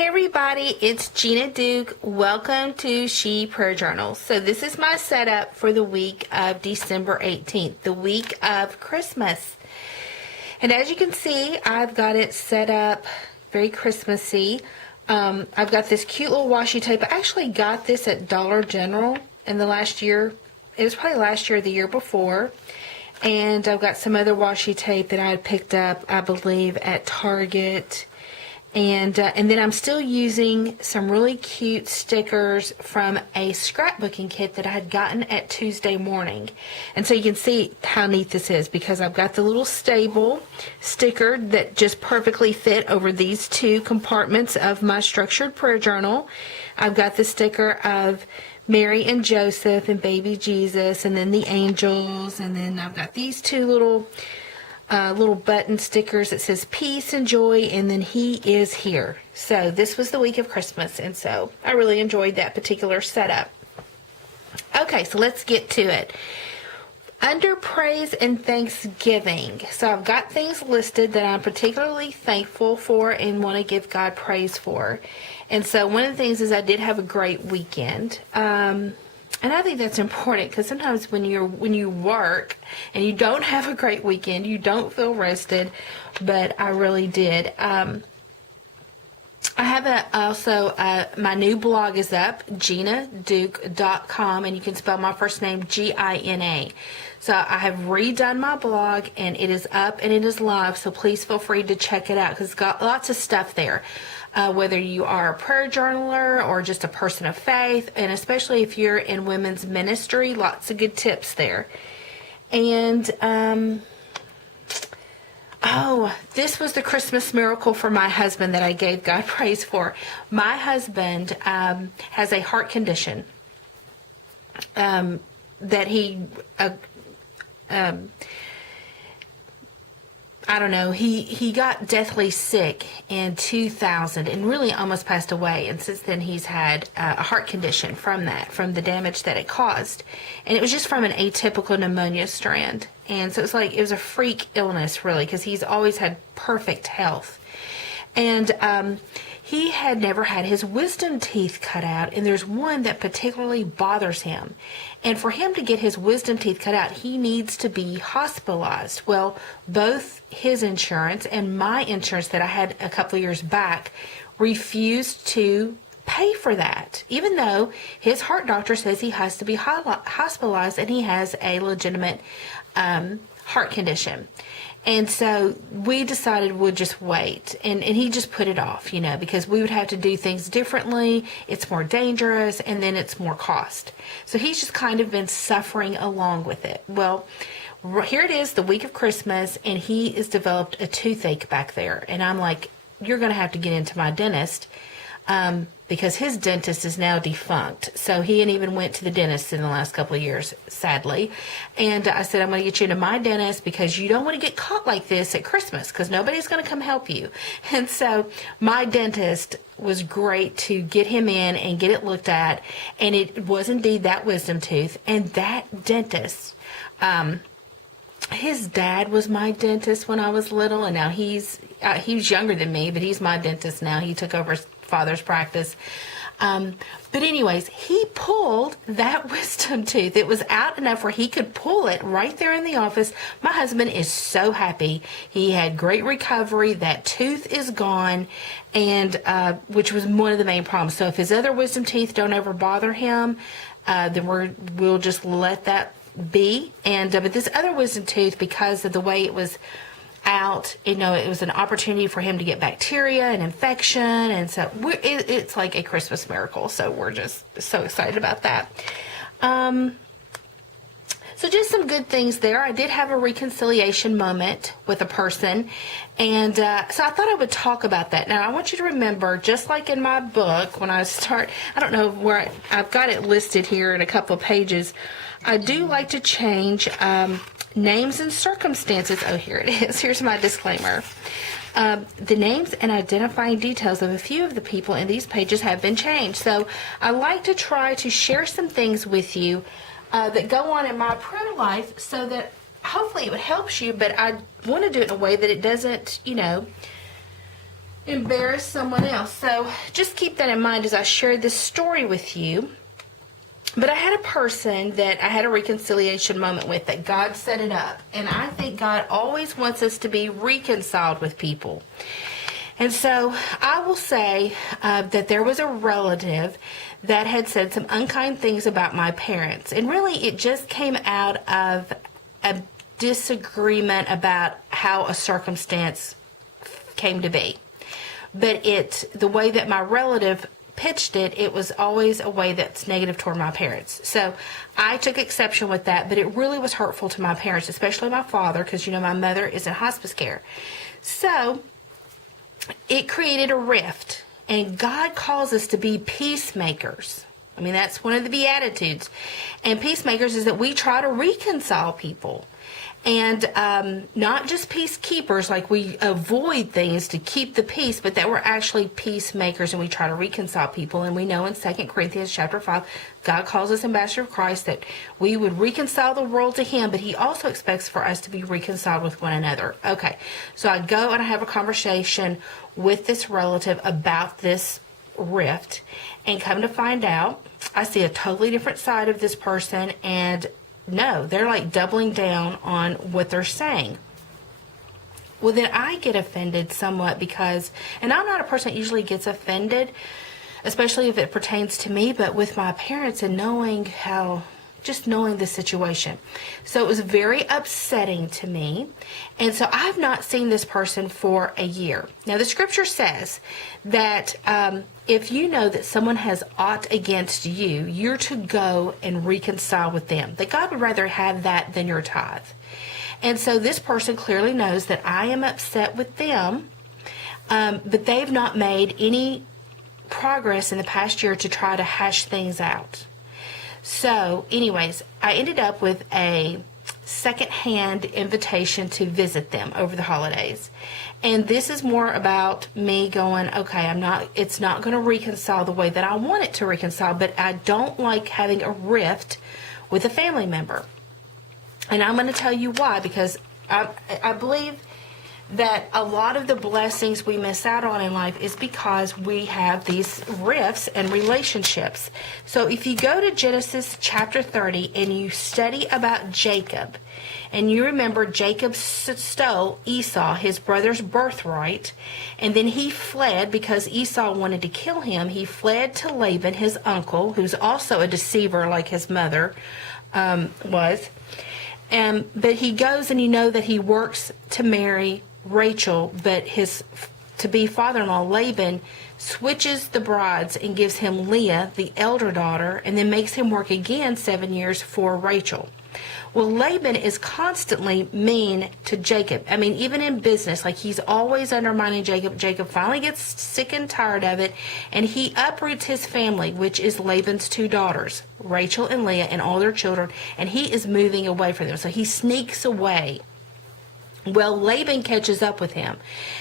Hey everybody, it's Gina Duke. Welcome to She Prayer Journal. So this is my setup for the week of December 18th, the week of Christmas. And as you can see, I've got it set up very Christmassy. I've got this cute little washi tape. I actually got this at Dollar General in the last year. It was probably last year or the year before. And I've got some other washi tape that I had picked up, I believe, at Target. And then I'm still using some really cute stickers from a scrapbooking kit that I had gotten at Tuesday Morning. And so you can see how neat this is because I've got the little stable sticker that just perfectly fit over these two compartments of my structured prayer journal. I've got the sticker of Mary and Joseph and baby Jesus, and then the angels, and then I've got these two little button stickers that says peace and joy, and then he is here. So this was the week of Christmas, and so I really enjoyed that particular setup. Okay, so let's get to it. Under praise and thanksgiving, so I've got things listed that I'm particularly thankful for and want to give God praise for. And so one of the things is I did have a great weekend. And I think that's important because sometimes when you work and you don't have a great weekend, you don't feel rested, but I really did. I have my new blog is up, ginaduke.com, and you can spell my first name Gina. So I have redone my blog, and it is up and it is live, so please feel free to check it out because it's got lots of stuff there. Whether you are a prayer journaler or just a person of faith, and especially if you're in women's ministry, lots of good tips there. And, this was the Christmas miracle for my husband that I gave God praise for. My husband has a heart condition that he... I don't know, he got deathly sick in 2000 and really almost passed away. And since then he's had a heart condition from the damage that it caused. And it was just from an atypical pneumonia strand. And so it was a freak illness really because he's always had perfect health. And he had never had his wisdom teeth cut out, and there's one that particularly bothers him. And for him to get his wisdom teeth cut out, he needs to be hospitalized. Well, both his insurance and my insurance that I had a couple of years back refused to pay for that, even though his heart doctor says he has to be hospitalized and he has a legitimate heart condition. And so we decided we'd just wait. And he just put it off, because we would have to do things differently. It's more dangerous, and then it's more cost. So he's just kind of been suffering along with it. Well, here it is, the week of Christmas, and he has developed a toothache back there. And I'm like, you're going to have to get into my dentist. Because his dentist is now defunct. So he ain't even went to the dentist in the last couple of years, sadly. And I said, I'm going to get you into my dentist because you don't want to get caught like this at Christmas because nobody's going to come help you. And so my dentist was great to get him in and get it looked at. And it was indeed that wisdom tooth. And that dentist, his dad was my dentist when I was little. And now he was younger than me, but he's my dentist now. He took over his father's practice. But anyways, he pulled that wisdom tooth. It was out enough where he could pull it right there in the office. My husband is so happy. He had great recovery. That tooth is gone, and which was one of the main problems. So if his other wisdom teeth don't ever bother him, then we'll just let that be. And but this other wisdom tooth, because of the way it was out, it was an opportunity for him to get bacteria and infection, and so it's like a Christmas miracle. So we're just so excited about that. So just some good things there. I did have a reconciliation moment with a person, and so I thought I would talk about that. Now I want you to remember, just like in my book, when I start, I don't know where I've got it listed here in a couple of pages. I do like to change names and circumstances. Oh, here it is. Here's my disclaimer. The names and identifying details of a few of the people in these pages have been changed. So I like to try to share some things with you that go on in my prayer life so that hopefully it helps you, but I want to do it in a way that it doesn't, embarrass someone else. So just keep that in mind as I share this story with you. But I had a person that I had a reconciliation moment with, that God set it up. And I think God always wants us to be reconciled with people. And so I will say that there was a relative that had said some unkind things about my parents. And really it just came out of a disagreement about how a circumstance came to be. But the way that my relative pitched it, it was always a way that's negative toward my parents. So I took exception with that, but it really was hurtful to my parents, especially my father, because, my mother is in hospice care. So it created a rift, and God calls us to be peacemakers. I mean, that's one of the Beatitudes. And peacemakers is that we try to reconcile people. And not just peacekeepers, like we avoid things to keep the peace, but that we're actually peacemakers and we try to reconcile people. And we know in 2 Corinthians chapter 5, God calls us ambassador of Christ, that we would reconcile the world to him, but he also expects for us to be reconciled with one another. Okay, so I go and I have a conversation with this relative about this rift, and come to find out, I see a totally different side of this person, and no, they're like doubling down on what they're saying. Well, then I get offended somewhat because, and I'm not a person that usually gets offended, especially if it pertains to me, but with my parents and knowing the situation. So it was very upsetting to me. And so I've not seen this person for a year. Now, the scripture says that if you know that someone has aught against you, you're to go and reconcile with them. That God would rather have that than your tithe. And so this person clearly knows that I am upset with them, but they've not made any progress in the past year to try to hash things out. So anyways, I ended up with a secondhand invitation to visit them over the holidays. And this is more about me going, okay, it's not going to reconcile the way that I want it to reconcile, but I don't like having a rift with a family member. And I'm going to tell you why, because I believe that a lot of the blessings we miss out on in life is because we have these rifts and relationships. So if you go to Genesis chapter 30 and you study about Jacob, and you remember Jacob stole Esau, his brother's birthright, and then he fled because Esau wanted to kill him. He fled to Laban, his uncle, who's also a deceiver like his mother was. But he goes, and you know that he works to marry Rachel, but his to-be father-in-law Laban switches the brides and gives him Leah, the elder daughter, and then makes him work again 7 years for Rachel. Well, Laban is constantly mean to Jacob. I mean, even in business, like he's always undermining Jacob. Jacob finally gets sick and tired of it, and he uproots his family, which is Laban's 2 daughters, Rachel and Leah, and all their children, and he is moving away from them. So he sneaks away. Well, Laban catches up with him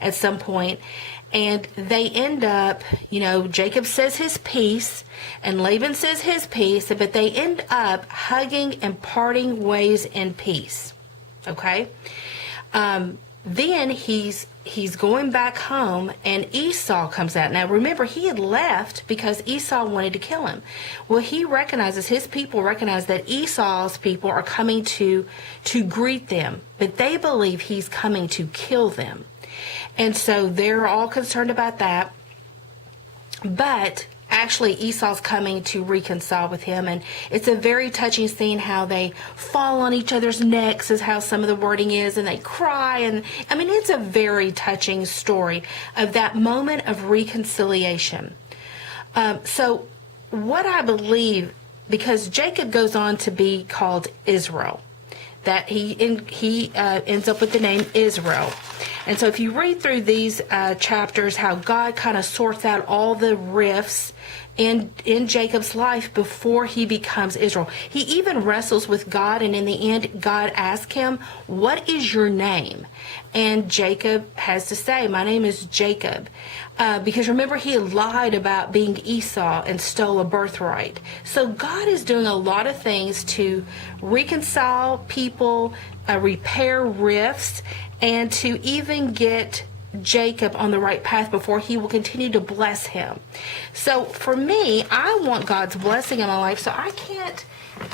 at some point, and they end up, Jacob says his piece, and Laban says his piece, but they end up hugging and parting ways in peace. Okay? Then he's going back home, and Esau comes out. Now, remember, he had left because Esau wanted to kill him. Well, his people recognize that Esau's people are coming to greet them, but they believe he's coming to kill them. And so they're all concerned about that. But actually, Esau's coming to reconcile with him, and it's a very touching scene how they fall on each other's necks is how some of the wording is, and they cry, and I mean, it's a very touching story of that moment of reconciliation. So what I believe, because Jacob goes on to be called Israel, that he ends up with the name Israel. And so if you read through these chapters, how God kind of sorts out all the rifts in Jacob's life before he becomes Israel. He even wrestles with God, and in the end, God asks him, "What is your name?" And Jacob has to say, "My name is Jacob." Because remember, he had lied about being Esau and stole a birthright. So God is doing a lot of things to reconcile people, repair rifts, and to even get Jacob on the right path before he will continue to bless him. So for me, I want God's blessing in my life, so I can't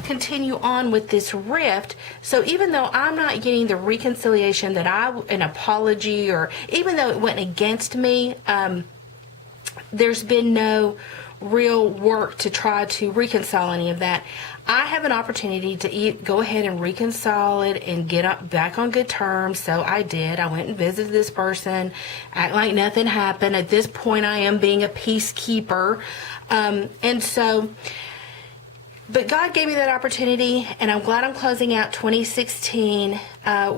continue on with this rift. So even though I'm not getting the reconciliation that an apology, or even though it went against me, there's been no real work to try to reconcile any of that. I have an opportunity to go ahead and reconcile it and get back on good terms. So I did. I went and visited this person, act like nothing happened. At this point, I am being a peacekeeper. But God gave me that opportunity, and I'm glad I'm closing out 2016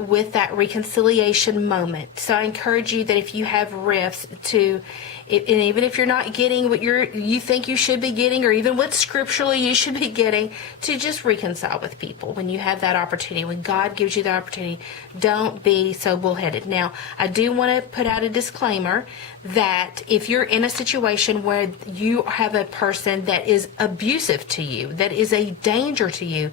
with that reconciliation moment. So I encourage you that if you have rifts, and even if you're not getting what you think you should be getting, or even what scripturally you should be getting, to just reconcile with people when you have that opportunity. When God gives you the opportunity, don't be so bullheaded. Now, I do want to put out a disclaimer that if you're in a situation where you have a person that is abusive to you, that is a danger to you,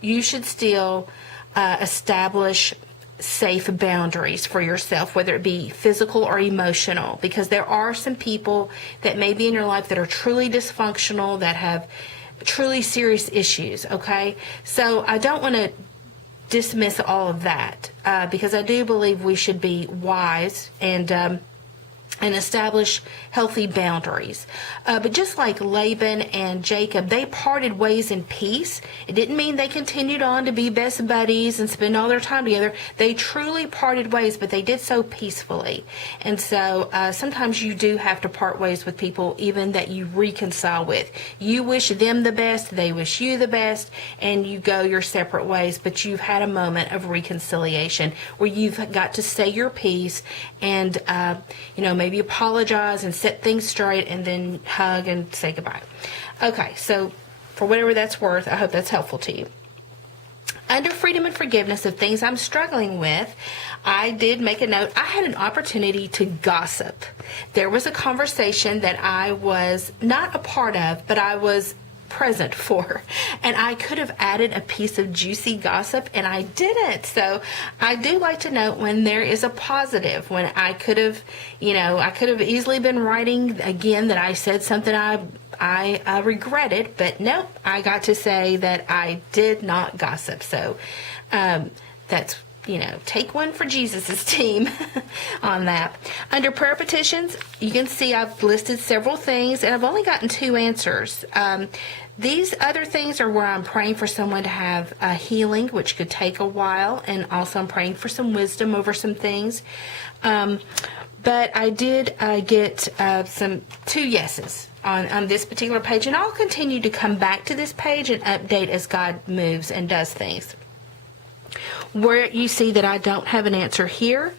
you should still establish safe boundaries for yourself, whether it be physical or emotional, because there are some people that may be in your life that are truly dysfunctional, that have truly serious issues, okay? So I don't want to dismiss all of that, because I do believe we should be wise and establish healthy boundaries. But just like Laban and Jacob, they parted ways in peace. It didn't mean they continued on to be best buddies and spend all their time together. They truly parted ways, but they did so peacefully. And so sometimes you do have to part ways with people, even that you reconcile with. You wish them the best, they wish you the best, and you go your separate ways, but you've had a moment of reconciliation where you've got to say your piece and, maybe apologize and set things straight, and then hug and say goodbye. Okay, so for whatever that's worth, I hope that's helpful to you. Under freedom and forgiveness of things I'm struggling with, I did make a note. I had an opportunity to gossip. There was a conversation that I was not a part of, but I was present for, and I could have added a piece of juicy gossip, and I didn't. So I do like to note when there is a positive, when I could have easily been writing again that I said something I regretted, but nope, I got to say that I did not gossip. So that's take one for Jesus's team on that. Under prayer petitions, you can see I've listed several things, and I've only gotten 2 answers. These other things are where I'm praying for someone to have a healing, which could take a while, and also I'm praying for some wisdom over some things. But I did get 2 yeses on this particular page, and I'll continue to come back to this page and update as God moves and does things. Where you see that I don't have an answer here,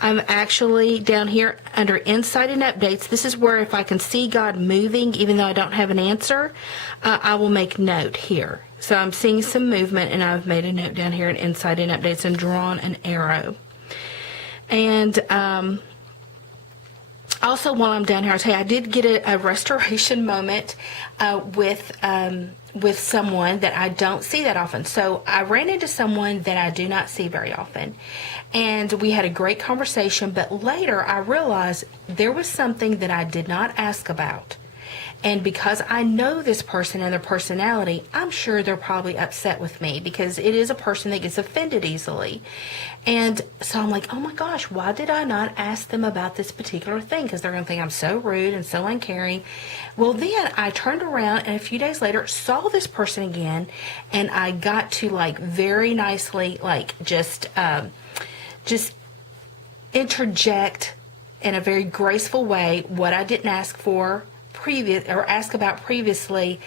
I'm actually down here under Insight and Updates. This is where if I can see God moving, even though I don't have an answer, I will make note here. So I'm seeing some movement, and I've made a note down here in Insight and Updates and drawn an arrow. And also, while I'm down here, I'll tell you, I did get a restoration moment with someone that I don't see that often. So I ran into someone that I do not see very often, and we had a great conversation, but later I realized there was something that I did not ask about. And because I know this person and their personality, I'm sure they're probably upset with me, because it is a person that gets offended easily. And so I'm like, oh my gosh, why did I not ask them about this particular thing? Because they're going to think I'm so rude and so uncaring. Well, then I turned around, and a few days later saw this person again, and I got to very nicely just interject in a very graceful way what I didn't ask for ask about previously.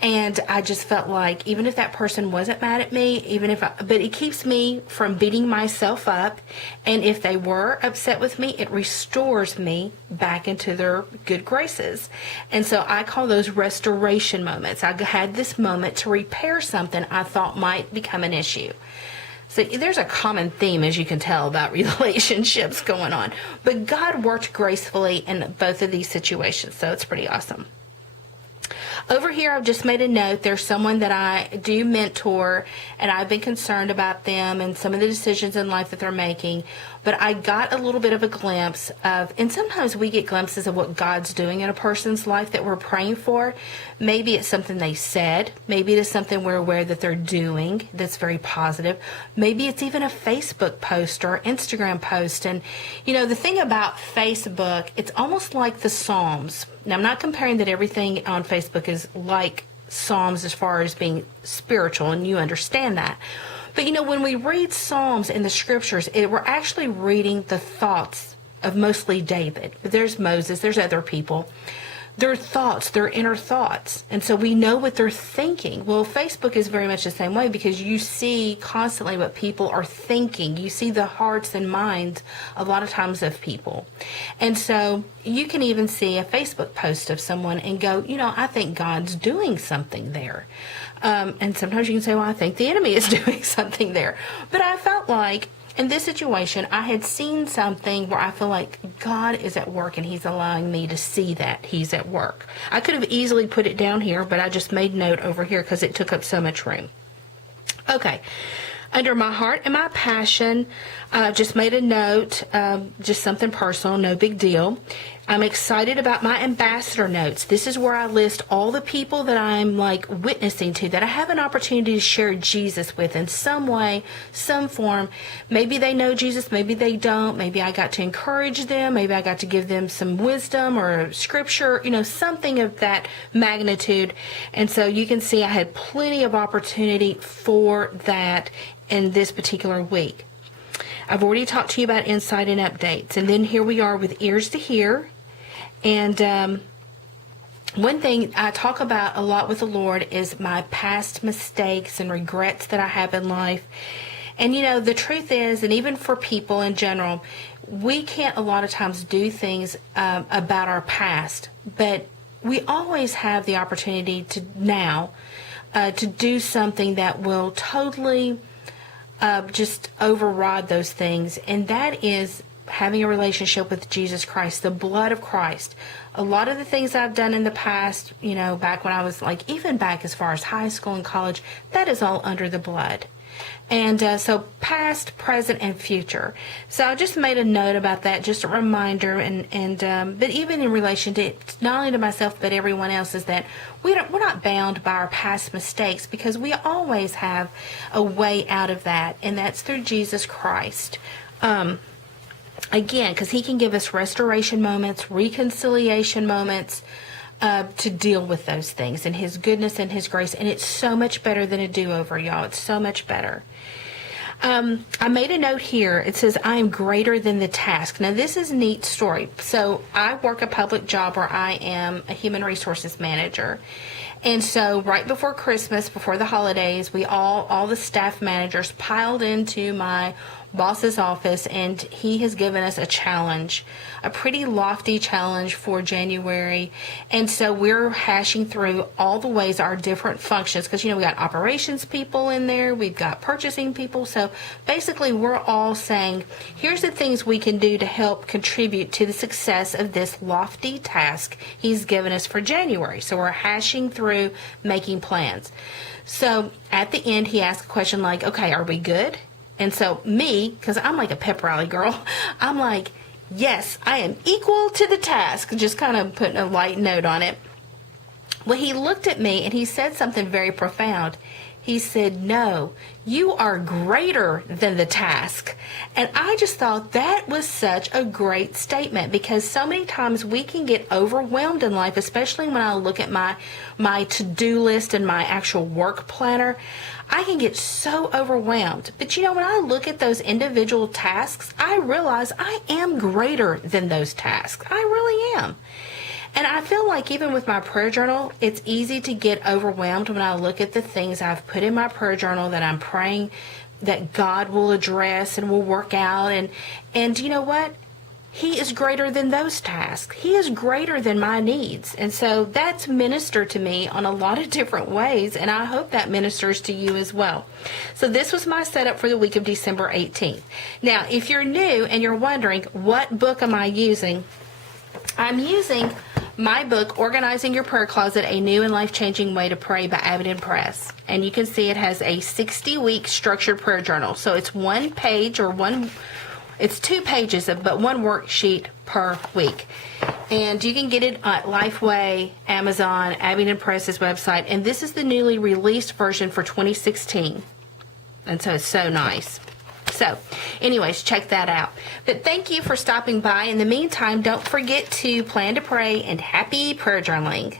And I just felt like, even if that person wasn't mad at me, but it keeps me from beating myself up. And if they were upset with me, it restores me back into their good graces. And so I call those restoration moments. I had this moment to repair something I thought might become an issue. So there's a common theme, as you can tell, about relationships going on. But God worked gracefully in both of these situations, so it's pretty awesome. Over here, I've just made a note. There's someone that I do mentor, and I've been concerned about them and some of the decisions in life that they're making. But I got a little bit of a glimpse of, and sometimes we get glimpses of what God's doing in a person's life that we're praying for. Maybe it's something they said. Maybe it is something we're aware that they're doing that's very positive. Maybe it's even a Facebook post or Instagram post. And, you know, the thing about Facebook, it's almost like the Psalms. Now, I'm not comparing that everything on Facebook is like Psalms as far as being spiritual, and you understand that. But, you know, when we read Psalms in the scriptures, we're actually reading the thoughts of mostly David. But there's Moses, there's other people. Their thoughts, their inner thoughts. And so we know what they're thinking. Well, Facebook is very much the same way, because you see constantly what people are thinking. You see the hearts and minds a lot of times of people. And so you can even see a Facebook post of someone and go, you know, I think God's doing something there. And sometimes you can say, well, I think the enemy is doing something there. But I felt like in this situation, I had seen something where I feel like God is at work, and he's allowing me to see that he's at work. I could have easily put it down here, but I just made note over here because it took up so much room. Okay. Under my heart and my passion, just made a note, just something personal, no big deal. I'm excited about my ambassador notes. This is where I list all the people that I'm like witnessing to, that I have an opportunity to share Jesus with in some way, some form. Maybe they know Jesus, maybe they don't. Maybe I got to encourage them. Maybe I got to give them some wisdom or scripture, you know, something of that magnitude. And so you can see I had plenty of opportunity for that in this particular week. I've already talked to you about insight and updates. And then here we are with ears to hear. And one thing I talk about a lot with the Lord is my past mistakes and regrets that I have in life. And, you know, the truth is, and even for people in general, we can't a lot of times do things about our past. But we always have the opportunity to now to do something that will totally just override those things, and that is having a relationship with Jesus Christ, the blood of Christ. A lot of the things I've done in the past, you know, back when I was like, even back as far as high school and college, that is all under the blood. And so past, present, and future. So I just made a note about that, just a reminder, but even in relation to not only to myself but everyone else, is that we're not bound by our past mistakes, because we always have a way out of that, and that's through Jesus Christ. Again, because he can give us restoration moments, reconciliation moments, to deal with those things, and his goodness and his grace. And it's so much better than a do-over, y'all. It's so much better. I made a note here. It says, I am greater than the task. Now, this is a neat story. So I work a public job where I am a human resources manager. And so right before Christmas, before the holidays, all the staff managers piled into my boss's office, and he has given us a challenge, a pretty lofty challenge for January. And so we're hashing through all the ways our different functions, because, you know, we got operations people in there, we've got purchasing people. So basically we're all saying, here's the things we can do to help contribute to the success of this lofty task he's given us for January. So we're hashing through making plans. So at the end, he asked a question like, okay, are we good? And so me, because I'm like a pep rally girl, I'm like, yes, I am equal to the task, just kind of putting a light note on it. Well, he looked at me and he said something very profound. He said, no, you are greater than the task. And I just thought that was such a great statement, because so many times we can get overwhelmed in life, especially when I look at my to-do list and my actual work planner. I can get so overwhelmed. But, you know, when I look at those individual tasks, I realize I am greater than those tasks. I really am. And I feel like even with my prayer journal, it's easy to get overwhelmed when I look at the things I've put in my prayer journal that I'm praying that God will address and will work out. And you know what? He is greater than those tasks. He is greater than my needs. And so that's ministered to me on a lot of different ways, and I hope that ministers to you as well. So this was my setup for the week of December 18th. Now, if you're new and you're wondering, what book am I using? I'm using my book, Organizing Your Prayer Closet, A New and Life-Changing Way to Pray by Abbott Press. And you can see it has a 60-week structured prayer journal. So it's one page it's 2 pages, but one worksheet per week. And you can get it at Lifeway, Amazon, Abbott Press's website. And this is the newly released version for 2016. And so it's so nice. So, anyways, check that out. But thank you for stopping by. In the meantime, don't forget to plan to pray and happy prayer journaling.